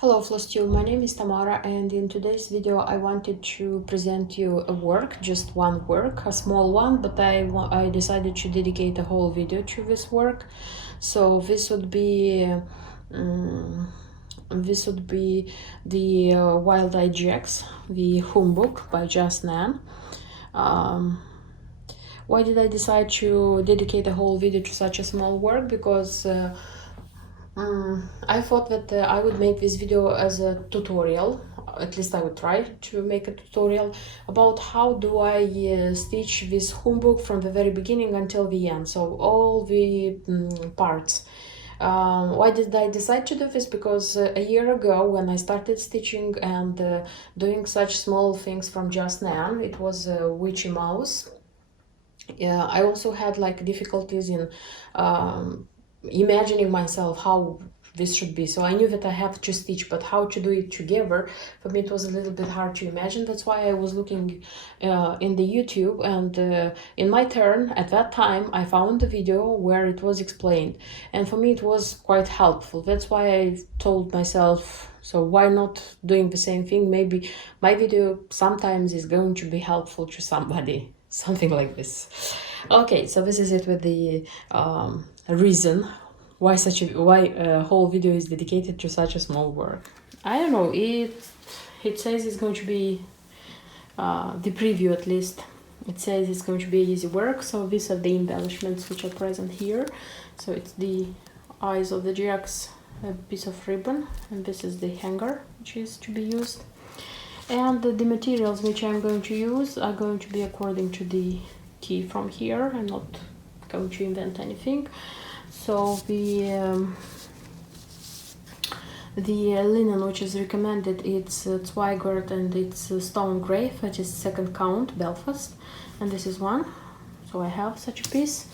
Hello Flosstube, my name is Tamara, and in today's video I wanted to present you a work, just one work, a small one, but I decided to dedicate a whole video to this work. So this would be the Wild Eye Jacks, the humbug by Just Nan. Why did I decide to dedicate a whole video to such a small work? Because I thought that I would make this video as a tutorial, at least I would try to make a tutorial about how do I stitch this humbug from the very beginning until the end, so all the parts. Why did I decide to do this? Because a year ago when I started stitching and doing such small things from Just Nan, it was a witchy mouse. Yeah, I also had like difficulties in imagining myself how this should be. So I knew that I have to stitch, but how to do it together, for me it was a little bit hard to imagine. That's why I was looking in the YouTube, and in my turn at that time I found a video where it was explained, and for me it was quite helpful. That's why I told myself, so why not doing the same thing? Maybe my video sometimes is going to be helpful to somebody, something like this. Okay, so this is it with the reason why a whole video is dedicated to such a small work. I don't know, it says it's going to be the preview, at least it says it's going to be easy work. So these are the embellishments which are present here. So it's the eyes of the jacks, a piece of ribbon, and this is the hanger which is to be used. And the materials which I'm going to use are going to be according to the key from here. I'm not going to invent anything. So the linen which is recommended, it's Zweigart, and it's stone grey, that is second count Belfast, and this is one. So I have such a piece.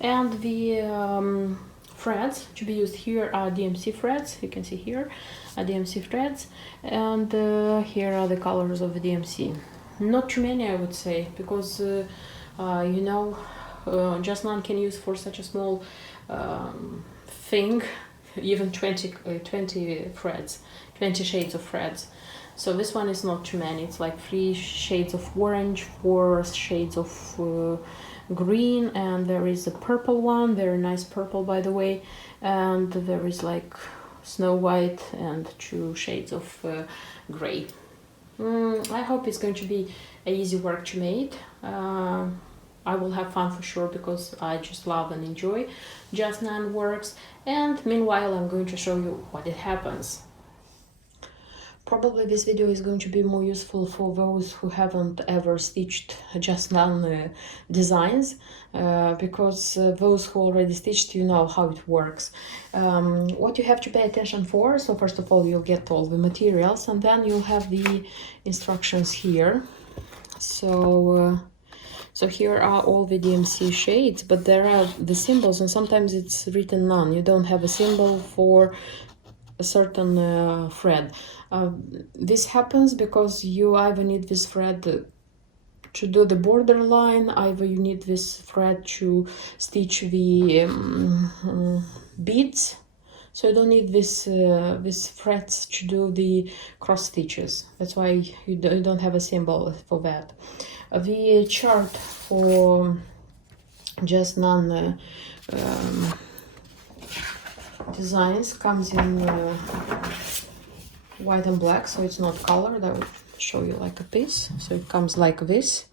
And the threads to be used here are DMC threads. You can see here are DMC threads, and here are the colors of the DMC. Not too many, I would say, because you know, Just Nan can use for such a small thing even 20 threads, 20 shades of threads. So this one is not too many. It's like 3 shades of orange, 4 shades of green, and there is a purple one, very nice purple by the way, and there is like snow white and 2 shades of gray. I hope it's going to be an easy work to make. I will have fun for sure, because I just love and enjoy Just Nan works, and meanwhile I'm going to show you what it happens. Probably this video is going to be more useful for those who haven't ever stitched Just Nan designs, because those who already stitched, you know how it works. What you have to pay attention for, so first of all you'll get all the materials, and then you'll have the instructions here. So here are all the DMC shades, but there are the symbols, and sometimes it's written none. You don't have a symbol for a certain thread. This happens because you either need this thread to do the border line, either you need this thread to stitch the beads. So you don't need these threads to do the cross stitches. That's why you don't have a symbol for that. The chart for Just Nan designs comes in white and black, so it's not colored. I will show you like a piece. So it comes like this,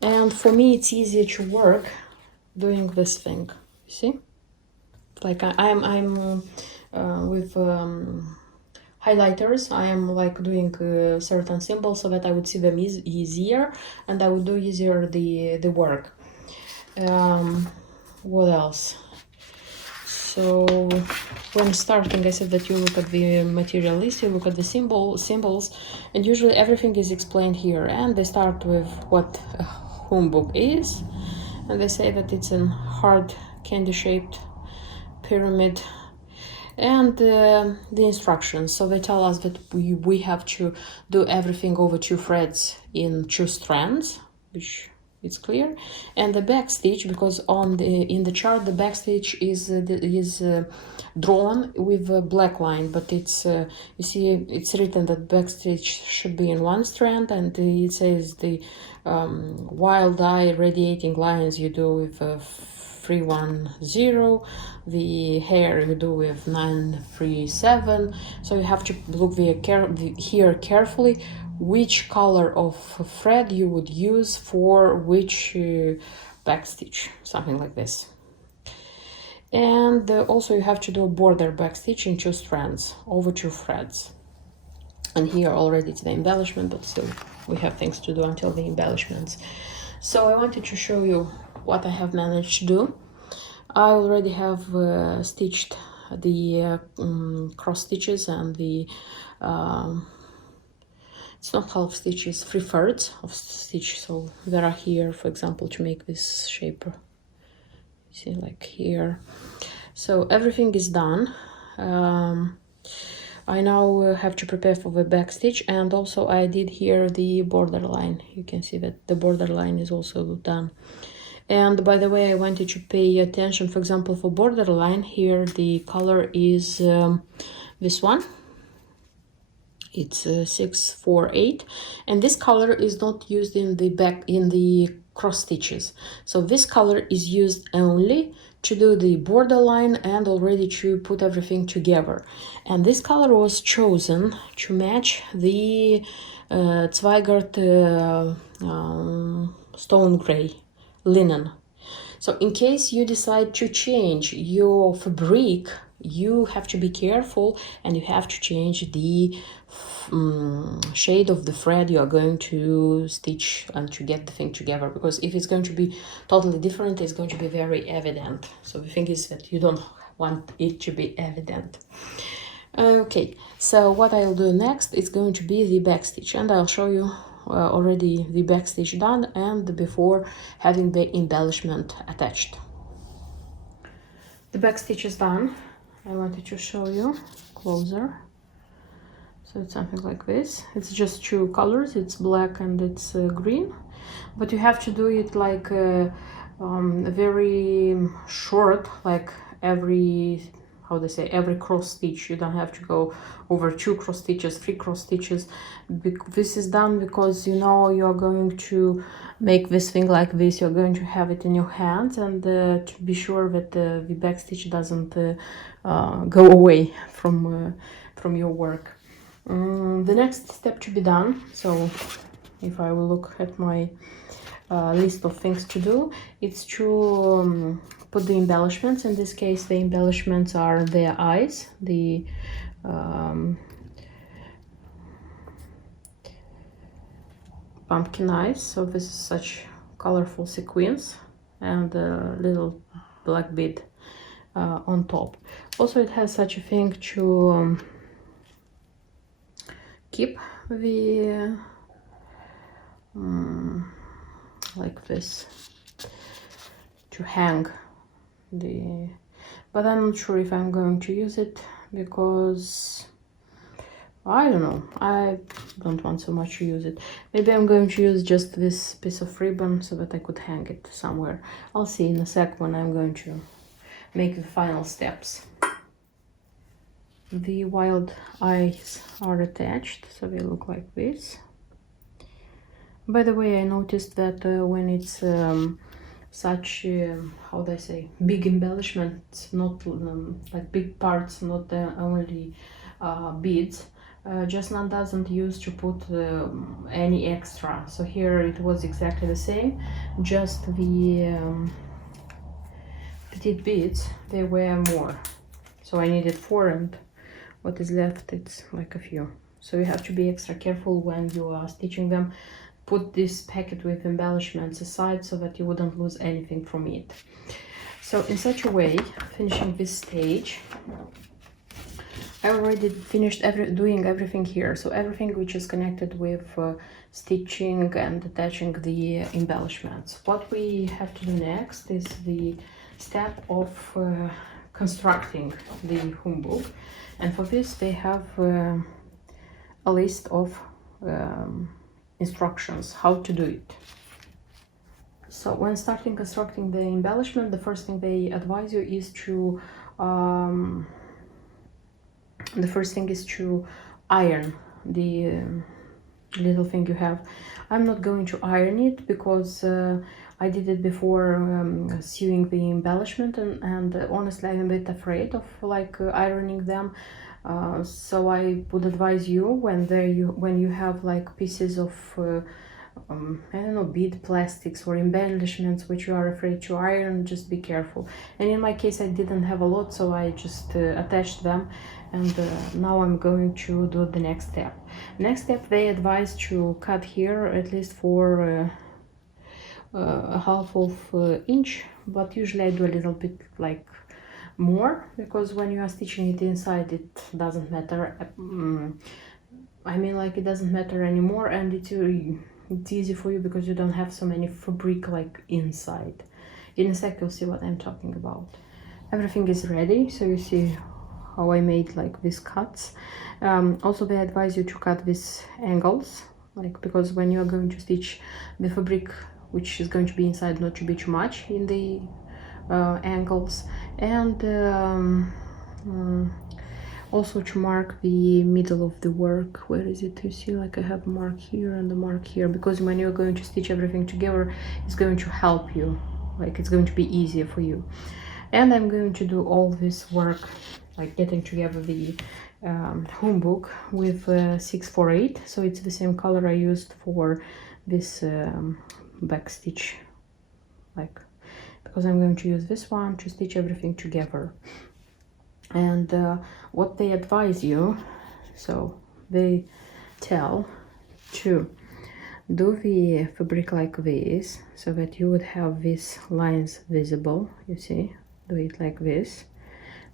and for me it's easier to work doing this thing. You see, like I'm with highlighters, I am like doing certain symbols so that I would see them easier, and I would do easier the work. What else? So when starting, I said that you look at the material list, you look at the symbols, and usually everything is explained here. And they start with what a humbug is, and they say that it's a hard candy-shaped pyramid, and the instructions. So they tell us that we have to do everything over 2 threads in 2 strands, which it's clear. And the back stitch, because in the chart the back stitch is drawn with a black line, but it's you see it's written that back stitch should be in one strand, and it says the wild eye radiating lines you do with 310, the hair you do with 937. So you have to look here carefully which color of thread you would use for which back stitch, something like this. And also you have to do a border back stitch in 2 strands over 2 threads. And here already it's the embellishment, but still we have things to do until the embellishments. So I wanted to show you what I have managed to do. I already have stitched the cross stitches and the it's not half stitches, 3/3 of stitch. So there are here, for example, to make this shape, see, like here. So everything is done. I now have to prepare for the back stitch, and also I did here the border line. You can see that the border line is also done. And by the way, I wanted to pay attention, for example, for border line here, the color is this one. It's 648, and this color is not used in the cross stitches. So this color is used only to do the border line and already to put everything together. And this color was chosen to match the Zweigart stone gray linen. So in case you decide to change your fabric, you have to be careful, and you have to change the shade of the thread you are going to stitch and to get the thing together, because if it's going to be totally different, it's going to be very evident. So the thing is that you don't want it to be evident. Okay, so what I'll do next is going to be the back stitch, and I'll show you already the back stitch done and before having the embellishment attached. The back stitch is done. I wanted to show you closer. So it's something like this. It's just 2 colors, it's black and it's green, but you have to do it like very short, like every, how they say, every cross stitch. You don't have to go over 2 cross stitches, 3 cross stitches. This is done because you know you're going to make this thing like this. You're going to have it in your hands, and to be sure that the back stitch doesn't go away from your work. The next step to be done, so if I will look at my list of things to do, it's to put the embellishments. In this case, the embellishments are their eyes, the pumpkin eyes. So this is such colorful sequins and a little black bead on top. Also, it has such a thing to keep the like this, to hang the, but I'm not sure if I'm going to use it, because I don't know, I don't want so much to use it. Maybe I'm going to use just this piece of ribbon so that I could hang it somewhere. I'll see in a sec when I'm going to make the final steps. The wild eyes are attached, so they look like this. By the way, I noticed that when it's such, how do I say, big embellishments, not like big parts, not only beads, Jasna doesn't use to put any extra. So here it was exactly the same, just the petite beads, they were more. So I needed 4, and what is left, it's like a few. So you have to be extra careful when you are stitching them. Put this packet with embellishments aside so that you wouldn't lose anything from it. So in such a way, finishing this stage, I already finished doing everything here. So everything which is connected with stitching and attaching the embellishments. What we have to do next is the step of constructing the humbug, and for this they have a list of instructions how to do it. So when starting constructing the embellishment, the first thing they advise you is to iron the little thing you have. I'm not going to iron it because I did it before sewing the embellishment, and honestly I'm a bit afraid of like ironing them. So I would advise you when you have like pieces of I don't know, bead plastics or embellishments which you are afraid to iron, just be careful. And in my case I didn't have a lot, so I just attached them, and now I'm going to do the next step. Next step, they advise to cut here at least for a half of inch, but usually I do a little bit like more, because when you are stitching it inside it doesn't matter. I mean, like, it doesn't matter anymore, and it's easy for you because you don't have so many fabric like inside. In a sec you'll see what I'm talking about. Everything is ready, so you see how I made like these cuts. Also they advise you to cut these angles, like, because when you are going to stitch the fabric which is going to be inside, not to be too much in the angles, and also to mark the middle of the work. Where is it? You see, like, I have a mark here and a mark here, because when you're going to stitch everything together, it's going to help you, like, it's going to be easier for you. And I'm going to do all this work, like getting together the humbug with 648, so it's the same color I used for this back stitch, like, because I'm going to use this one to stitch everything together. And what they advise you, so they tell to do the fabric like this, so that you would have these lines visible. You see, do it like this,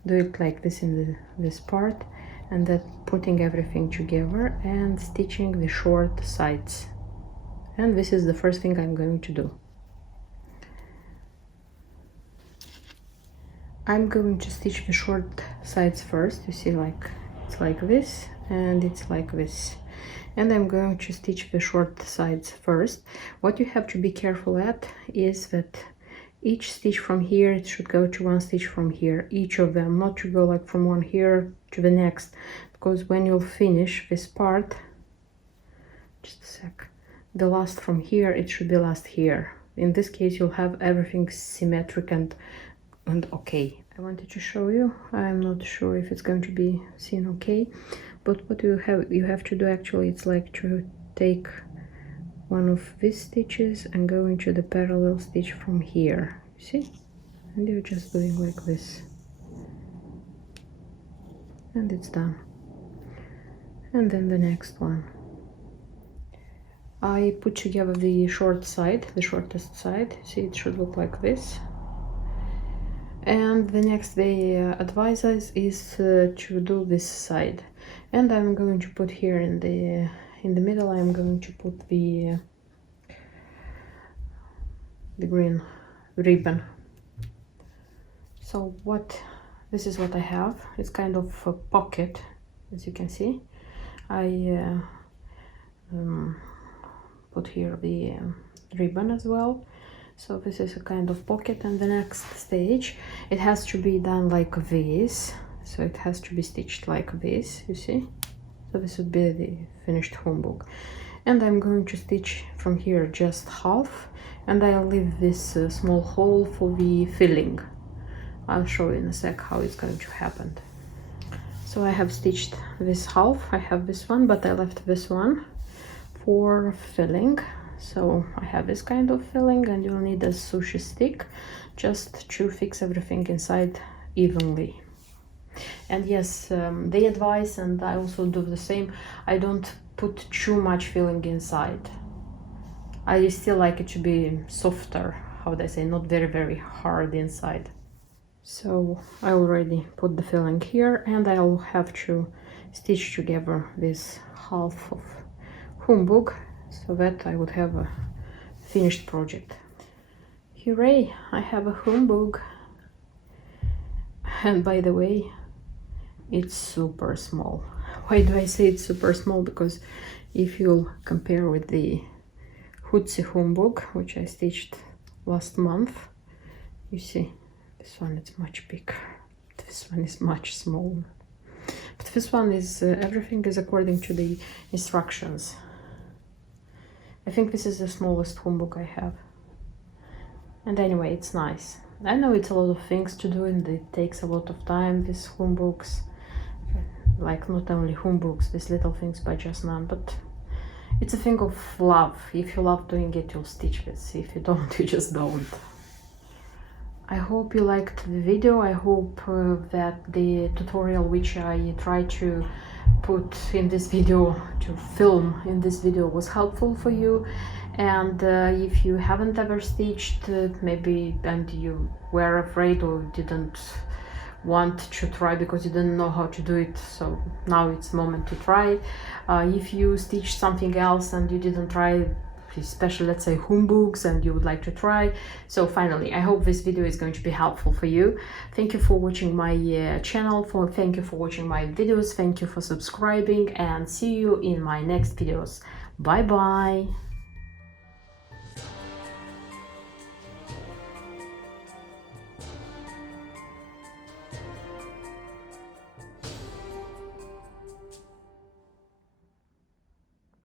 do it like this in this part, and then putting everything together and stitching the short sides. And this is the first thing I'm going to do. I'm going to stitch the short sides first. You see, like, it's like this and it's like this, and I'm going to stitch the short sides first. What you have to be careful at is that each stitch from here, it should go to one stitch from here, each of them, not to go like from one here to the next, because when you'll finish this part, just a sec, the last from here, it should be last here. In this case you'll have everything symmetric and okay. I wanted to show you, I'm not sure if it's going to be seen okay, but what you have to do actually, it's like to take one of these stitches and go into the parallel stitch from here, you see, and you're just doing like this, and it's done. And then the next one, I put together the short side, the shortest side. See, it should look like this. And the next they advise us is to do this side, and I'm going to put here in the middle, I'm going to put the green ribbon. So this is what I have. It's kind of a pocket, as you can see. I put here the ribbon as well. So this is a kind of pocket, and the next stage, it has to be done like this. So it has to be stitched like this, you see. So this would be the finished humbug. And I'm going to stitch from here just half, and I'll leave this small hole for the filling. I'll show you in a sec how it's going to happen. So I have stitched this half, I have this one, but I left this one for filling. So I have this kind of filling, and you'll need a sushi stick just to fix everything inside evenly. And yes, they advise, and I also do the same, I don't put too much filling inside. I still like it to be softer, how would I say, not very hard inside. So I already put the filling here, and I'll have to stitch together this half of humbug, so that I would have a finished project. Hooray, I have a humbug. And by the way, it's super small. Why do I say it's super small? Because if you'll compare with the Hootsie humbug, which I stitched last month. You see, this one is much bigger. This one is much smaller. But this one is, everything is according to the instructions. I think this is the smallest humbug I have. And anyway, it's nice. I know it's a lot of things to do and it takes a lot of time, these humbugs. Like not only humbugs, these little things by Just None, but it's a thing of love. If you love doing it, you'll stitch this. If you don't, you just don't. I hope you liked the video. I hope that the tutorial which I tried to put in this video, to film in this video, was helpful for you. And if you haven't ever stitched, maybe, and you were afraid or didn't want to try because you didn't know how to do it, so now it's moment to try. If you stitched something else and you didn't try, especially let's say humbugs, and you would like to try, so finally I hope this video is going to be helpful for you. Thank you for watching my channel, thank you for watching my videos, thank you for subscribing, and see you in my next videos. Bye bye.